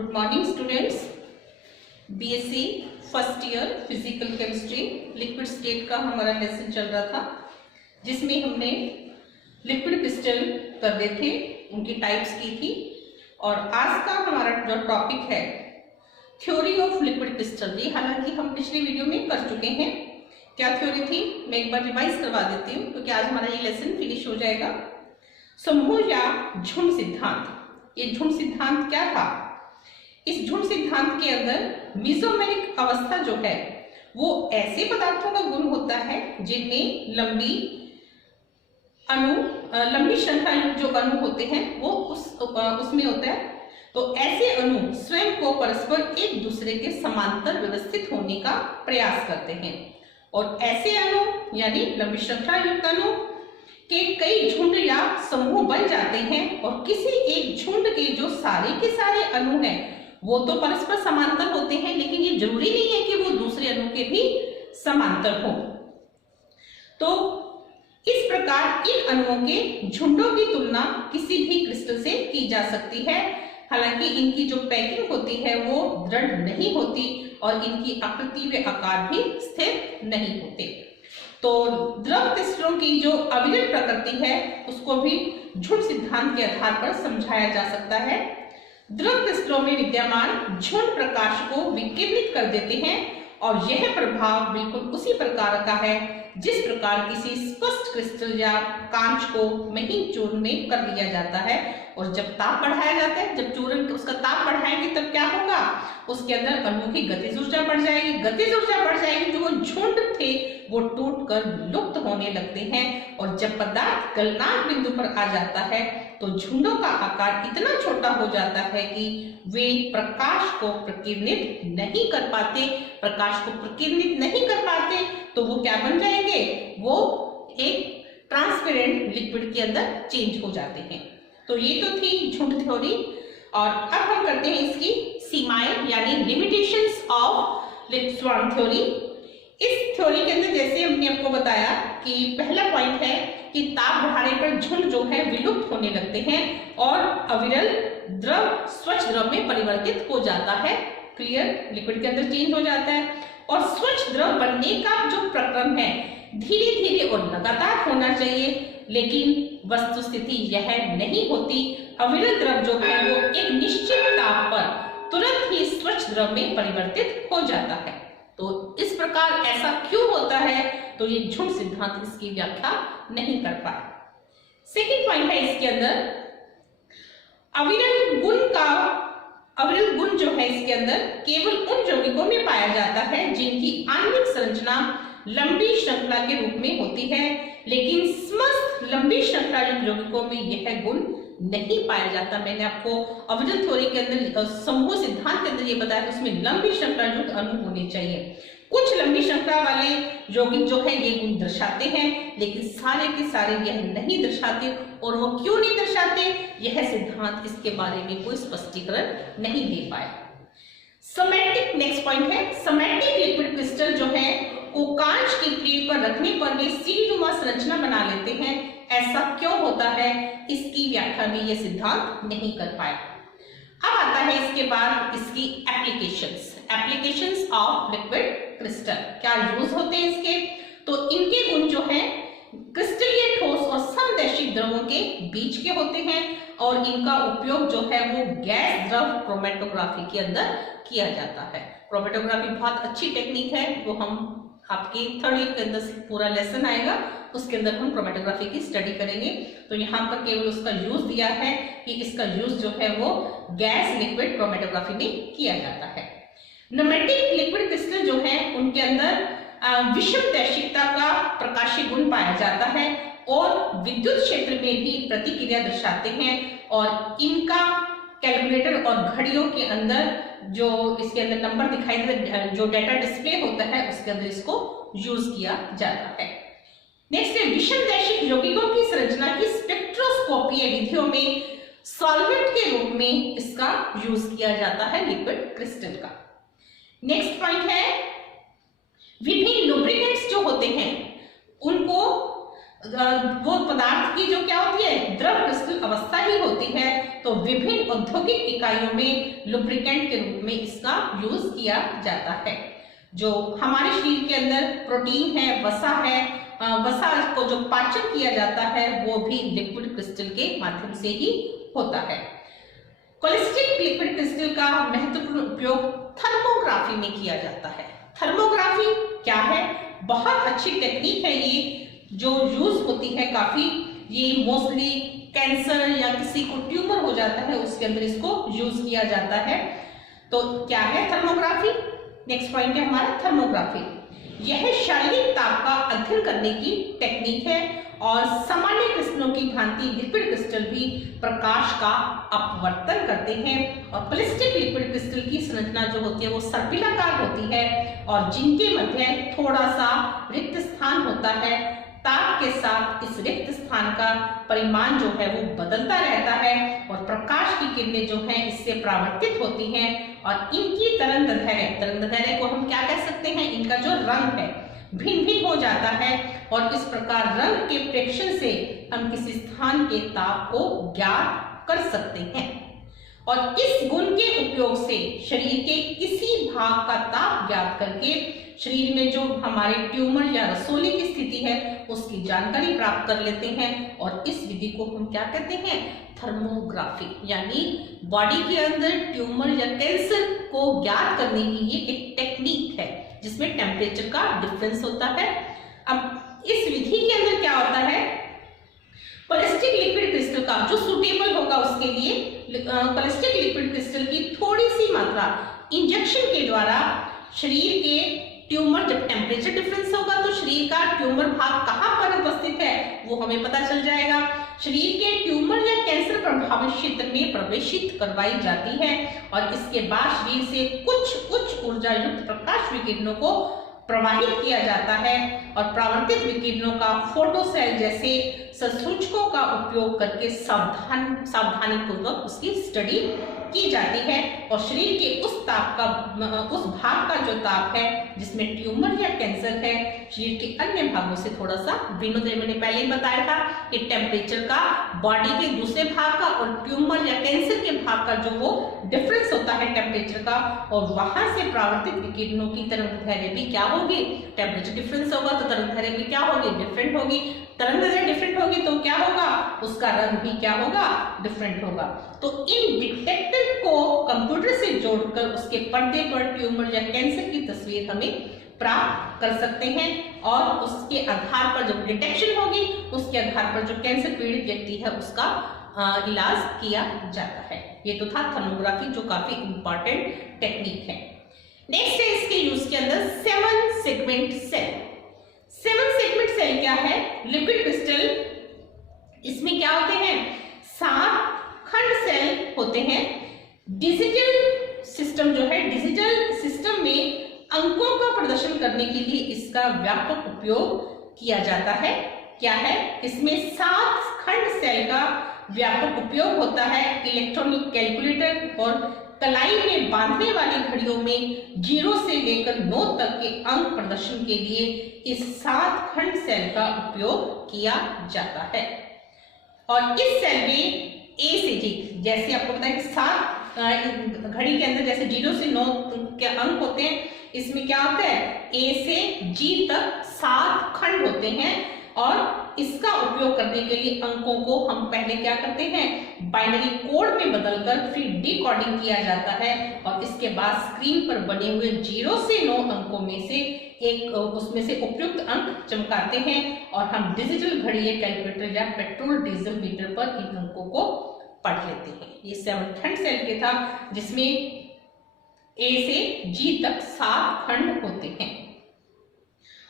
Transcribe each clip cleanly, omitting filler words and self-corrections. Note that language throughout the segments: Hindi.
Good morning students. BSc first year physical chemistry liquid state का हमारा लेसन चल रहा था, जिसमें हमने लिक्विड क्रिस्टल कर रहे थे, उनकी टाइप्स की थी। और आज का हमारा जो टॉपिक है थ्योरी ऑफ लिक्विड क्रिस्टल, ये हालांकि हम पिछले वीडियो में कर चुके हैं। क्या थ्योरी थी मैं एक बार रिवाइज करवा देती हूँ, क्योंकि आज हमारा ये लेसन फिनिश हो जाएगा। समूह या झुंड सिद्धांत, ये झुंड सिद्धांत क्या था? इस झुंड सिद्धांत के अंदर मीसोमेरिक अवस्था जो है वो ऐसे पदार्थों का गुण होता है जिनमें लंबी श्रृंखला जो अणु होते हैं वो उसमें होता है। तो ऐसे अणु स्वयं को परस्पर एक दूसरे के समांतर व्यवस्थित होने का प्रयास करते हैं, और ऐसे अणु यानी लंबी श्रृंखला युक्त अणु के कई झुंड या समूह बन जाते हैं। और किसी एक झुंड के जो सारे के सारे अणु हैं वो तो परस्पर समांतर होते हैं, लेकिन ये जरूरी नहीं है कि वो दूसरे अणु के भी समांतर हो। तो इस प्रकार इन अणुओं के झुंडों की तुलना किसी भी क्रिस्टल से की जा सकती है। हालांकि इनकी जो पैकिंग होती है वो दृढ़ नहीं होती और इनकी आकृति व आकार भी स्थिर नहीं होते। तो द्रव क्रिस्टलों की जो अविरल प्रकृति है उसको भी झुंड सिद्धांत के आधार पर समझाया जा सकता है। द्रव क्रिस्टलों में विद्यमान झुंड प्रकाश को विकिरणित कर देते हैं, और यह प्रभाव बिल्कुल उसी प्रकार का है जिस प्रकार किसी स्पष्ट क्रिस्टल या कांच को महीन चूर्ण में कर दिया जाता है। और जब ताप बढ़ाया जाता है, जब चूर्ण उसका ताप बढ़ाएंगे तब क्या होगा, उसके अंदर अणु की गतिज ऊर्जा बढ़ जाएगी। गतिज ऊर्जा बढ़ जाएगी, जो वो झुंड थे वो टूटकर लुप्त होने लगते हैं। और जब पदार्थ गलनांक बिंदु पर आ जाता है तो झुंडों का आकार इतना छोटा हो जाता है कि वे प्रकाश को प्रकीर्णित नहीं कर पाते। प्रकाश को प्रकीर्णित नहीं कर पाते तो वो क्या बन जाएंगे, वो एक ट्रांसपेरेंट लिक्विड के अंदर चेंज हो जाते हैं। तो ये तो थी झुंड थ्योरी। और अब हम करते हैं इसकी सीमाएं यानी लिमिटेशंस ऑफ स्वार्म थ्योरी। इस थ्योरी के अंदर जैसे हमने आपको बताया कि पहला पॉइंट है कि ताप बढ़ाने पर झुंड जो है विलुप्त होने लगते हैं और अविरल द्रव स्वच्छ द्रव में परिवर्तित हो जाता है। क्लियर, लिक्विड के अंदर चेंज हो जाता है। और स्वच्छ द्रव बनने का जो प्रक्रम है धीरे धीरे और लगातार होना चाहिए, लेकिन वस्तु स्थिति यह नहीं होती। अविरल द्रव जो है वो एक निश्चित ताप पर तुरंत ही स्वच्छ द्रव में परिवर्तित हो जाता है। तो इस प्रकार ऐसा क्यों होता है, तो ये झुंड सिद्धांत इसकी व्याख्या नहीं कर पाए। सेकंड पॉइंट है इसके अंदर अविरल गुण जो है इसके अंदर केवल उन यौगिकों में पाया जाता है जिनकी आणविक संरचना लंबी श्रृंखला के रूप में होती है, लेकिन समस्त लंबी श्रृंखला यौगिकों में यह गुण नहीं पाया जाता। मैंने आपको अविरल थ्योरी के अंदर समूह सिद्धांत के अंदर ये बताया था, उसमें लंबी श्रृंखला युक्त अणु होने चाहिए। कुछ लंबी श्रृंखला वाले यौगिक जो है ये गुण दर्शाते हैं, लेकिन सारे के सारे यह नहीं दर्शाते। और वो क्यों नहीं दर्शाते, यह सिद्धांत इसके बारे में कोई स्पष्टीकरण नहीं दे पाया। सोमैटिक नेक्स्ट पॉइंट है, सोमैटिक लिक्विड क्रिस्टल जो है को कांच की प्लेट पर रखने पर वे सीढ़ीनुमा संरचना बना लेते हैं। ऐसा क्यों होता है, इसकी व्याख्या में यह सिद्धांत नहीं कर पाया। अब आता है इसके बाद इसकी एप्लीकेशंस ऑफ लिक्विड क्रिस्टल। क्या यूज होते हैं इसके, तो इनके गुण जो है क्रिस्टलीय ठोस और समदैशिक द्रवों के बीच के होते हैं, और इनका उपयोग जो है वो गैस द्रव क्रोमेटोग्राफी के अंदर किया जाता है। क्रोमेटोग्राफी बहुत अच्छी टेक्निक है, वो हम आपके थर्ड ईयर के अंदर पूरा लेसन आएगा, उसके अंदर हम क्रोमेटोग्राफी की स्टडी करेंगे। तो यहाँ पर केवल उसका यूज दिया है कि इसका यूज जो है वो गैस लिक्विड क्रोमेटोग्राफी में किया जाता है। न्यूमेटिक लिक्विड क्रिस्टल जो है उनके अंदर विषम दैशिकता का प्रकाशीय गुण पाया जाता है और विद्युत क्षेत्र में भी प्रतिक्रिया दर्शाते हैं। और इनका कैलकुलेटर और घड़ियों के अंदर जो इसके अंदर नंबर दिखाई देता है, जो डाटा डिस्प्ले होता है उसके अंदर इसको यूज किया जाता है। नेक्स्ट है विषम दैशिक यौगिकों की संरचना की स्पेक्ट्रोस्कोपी विधियों में सॉल्वेंट के रूप में इसका यूज किया जाता है लिक्विड क्रिस्टल का। नेक्स्ट पॉइंट है विभिन्न लुब्रिकेंट्स जो होते हैं उनको वो पदार्थ की जो क्या होती है, द्रव क्रिस्टल अवस्था ही होती है। तो विभिन्न औद्योगिक इकाइयों में लुब्रिकेंट के रूप में इसका यूज किया जाता है। जो हमारे शरीर के अंदर प्रोटीन है, वसा है, वसा को जो पाचन किया जाता है वो भी लिक्विड क्रिस्टल के माध्यम से ही होता है। कोलेस्टिक लिक्विड क्रिस्टल का महत्वपूर्ण उपयोग थर्मोग्राफी में किया जाता है। थर्मोग्राफी क्या है? बहुत अच्छी टेक्निक है ये, जो यूज होती है काफी। ये मोस्टली कैंसर या किसी को ट्यूमर हो जाता है उसके अंदर इसको यूज किया जाता है। तो क्या है थर्मोग्राफी? नेक्स्ट पॉइंट है हमारा थर्मोग्राफी। यह शारीरिक ताप का अध्ययन करने की टेक्निक है और सामान्य क्रिस्टलों की भांति लिक्विड क्रिस्टल भी प्रकाश का अपवर्तन करते हैं। और कोलेस्टिक लिक्विड क्रिस्टल की संरचना जो होती है वो सर्पिलाकार होती है और जिनके मध्य थोड़ा सा रिक्त स्थान होता है। ताप के साथ इस रिक्त स्थान का परिमाण जो है वो बदलता रहता है और प्रकाश की किरणें जो हैं इससे परावर्तित होती हैं और इनकी तरंगदैर्घ्य को हम क्या कह सकते हैं, इनका जो रंग है भिन्न भिन्न हो जाता है और इस प्रकार रंग के प्रेक्षण से हम किसी स्थान के ताप को ज्ञात कर सकते हैं। और इस गुण के उपयोग से शरीर के किसी भाग का ताप ज्ञात करके शरीर में जो हमारे ट्यूमर या रसोली की स्थिति है उसकी जानकारी प्राप्त कर लेते हैं। और इस विधि को हम क्या कहते हैं, थर्मोग्राफी। यानी बॉडी के अंदर ट्यूमर या कैंसर को ज्ञात करने की ये एक टेक्निक है जिसमें टेम्परेचर का डिफरेंस होता है। अब इस विधि के अंदर क्या होता है, कोलेस्टिक लिक्विड क्रिस्टल का जो सुटेबल होगा उसके लिए कोलेस्टिक लिक्विड क्रिस्टल की थोड़ी सी मात्रा इंजेक्शन के द्वारा शरीर के ट्यूमर, जब टेम्परेचर डिफरेंस होगा तो शरीर का ट्यूमर भाग कहाँ पर उपस्थित है वो हमें पता चल जाएगा। शरीर के ट्यूमर या कैंसर प्रभावित क्षेत्र में प्रवेशित करवाई जाती है और इसके बाद शरीर से कुछ उच्च ऊर्जा युक्त प्रकाश विकिरणों को प्रवाहित किया जाता है और परावर्तित विकिरणों का फोटोसेल जैसे संसूचकों का उपयोग करके सावधानी पूर्वक उसकी स्टडी की जाती है और शरीर के उस भाग का जो ताप है जिसमें ट्यूमर या कैंसर है शरीर के अन्य भागों से थोड़ा सा भिन्न होता है। मैंने पहले ही बताया था कि टेम्परेचर का बॉडी के दूसरे भाग का और ट्यूमर या कैंसर के भाग का जो वो डिफरेंस होता है टेम्परेचर का, और वहां से परावर्तित विकिरणों की तरंगदैर्घ्य भी क्या होगी, टेम्परेचर डिफरेंस होगा तो तरंगदैर्घ्य भी क्या होगी, डिफरेंट होगी। तरंगदैर्घ्य डिफरेंट होगी तो क्या होगा, उसका रंग भी क्या होगा, डिफरेंट होगा। तो इन डिटेक्टर को कंप्यूटर से जोड़कर उसके पर्दे पर ट्यूमर या कैंसर की तस्वीर हमें प्राप्त कर सकते हैं और उसके आधार पर जब डिटेक्शन होगी उसके आधार पर जो कैंसर पीड़ित व्यक्ति है उसका इलाज किया जाता है। ये तो था थर्मोग्राफी जो काफी इंपॉर्टेंट टेक्निक है। नेक्स्ट है इसके यूज के अंदर 7 सेगमेंट सेल। 7 सेगमेंट सेल क्या है, लिक्विड क्रिस्टल, इसमें क्या होते हैं, 7 खंड सेल होते हैं। डिजिटल सिस्टम जो है, डिजिटल सिस्टम में अंकों का प्रदर्शन करने के लिए इसका व्यापक उपयोग किया जाता है। क्या है, इसमें 7 खंड सेल का व्यापक उपयोग होता है। इलेक्ट्रॉनिक कैलकुलेटर और कलाई में बांधने वाली घड़ियों में 0 से लेकर 9 तक के अंक प्रदर्शन के लिए इस 7 खंड सेल का उपयोग किया जाता है। और इस सेल में A से G, जैसे आपको पता है कि 7 घड़ी के अंदर जैसे 0 से 9 के अंक होते हैं, इसमें क्या होता है, A से G तक 7 खंड होते हैं और इसका उपयोग करने के लिए अंकों को हम पहले क्या करते हैं, बाइनरी कोड में बदलकर फिर डिकोडिंग किया जाता है और इसके बाद स्क्रीन पर बने हुए 0 से 9 अंकों में से एक उसमें से उपयुक्त अंक चमकाते हैं और हम डिजिटल घड़ी या कैलकुलेटर या पेट्रोल डीजल मीटर पर इन अंकों को पढ़ लेते हैं। ये 7 खंड सेल के था जिसमें A से G तक 7 खंड होते हैं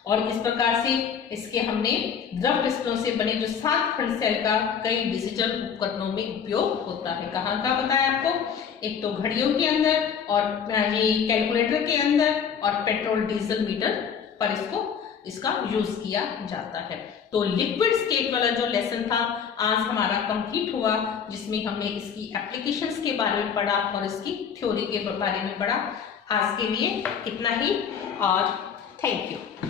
और इस प्रकार से इसके हमने द्रव क्रिस्टलों से बने जो 7 खंड सेल का कई डिजिटल उपकरणों में उपयोग होता है। कहाँ का बताया आपको, एक तो घड़ियों के अंदर और ये कैलकुलेटर के अंदर और पेट्रोल डीजल मीटर पर इसका यूज किया जाता है। तो लिक्विड स्टेट वाला जो लेसन था आज हमारा कंप्लीट हुआ, जिसमें हमने इसकी एप्लीकेशंस के बारे में पढ़ा और इसकी थ्योरी के बारे में पढ़ा। आज के लिए इतना ही और थैंक यू।